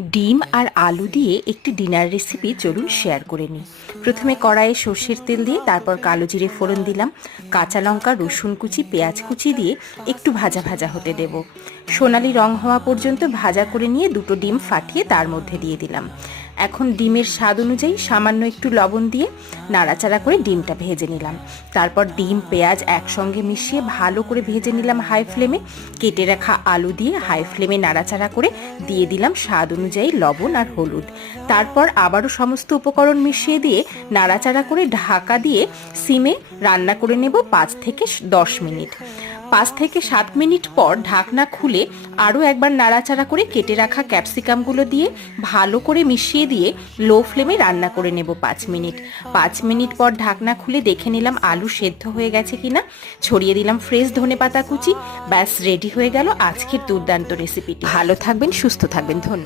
ডিম আর আলু দিয়ে একটি ডিনার রেসিপি চলুন শেয়ার করে নিই। প্রথমে কড়াইয়ে সর্ষের তেল দিয়ে তারপর কালো জিরে ফোড়ন দিলাম, কাঁচা লঙ্কা, রসুন কুচি, পেঁয়াজ কুচি দিয়ে একটু ভাজা ভাজা হতে দেব। সোনালি রং হওয়া পর্যন্ত ভাজা করে নিয়ে দুটো ডিম ফাটিয়ে তার মধ্যে দিয়ে দিলাম। এখন ডিমের স্বাদ অনুযায়ী সামান্য একটু লবণ দিয়ে নাড়াচাড়া করে ডিমটা ভেজে নিলাম। তারপর ডিম পেঁয়াজ একসঙ্গে মিশিয়ে ভালো করে ভেজে নিলাম হাই ফ্লেমে। কেটে রাখা আলু দিয়ে হাই ফ্লেমে নাড়াচাড়া করে দিয়ে দিলাম স্বাদ অনুযায়ী লবণ আর হলুদ। তারপর আবারও সমস্ত উপকরণ মিশিয়ে দিয়ে নাড়াচাড়া করে ঢাকা দিয়ে সিমে রান্না করে নেব 5 থেকে 10 মিনিট। 5 থেকে 7 মিনিট পর ঢাকনা খুলে আরও একবার নাড়াচাড়া করে কেটে রাখা ক্যাপসিকামগুলো দিয়ে ভালো করে মিশিয়ে দিয়ে লো ফ্লেমে রান্না করে নেব 5 মিনিট। 5 মিনিট পর ঢাকনা খুলে দেখে নিলাম আলু সেদ্ধ হয়ে গেছে কিনা, ছড়িয়ে দিলাম ফ্রেশ ধনেপাতা কুচি। ব্যাস রেডি হয়ে গেল আজকের দুর্দান্ত রেসিপিটি। ভালো থাকবেন, সুস্থ থাকবেন, ধন্যবাদ।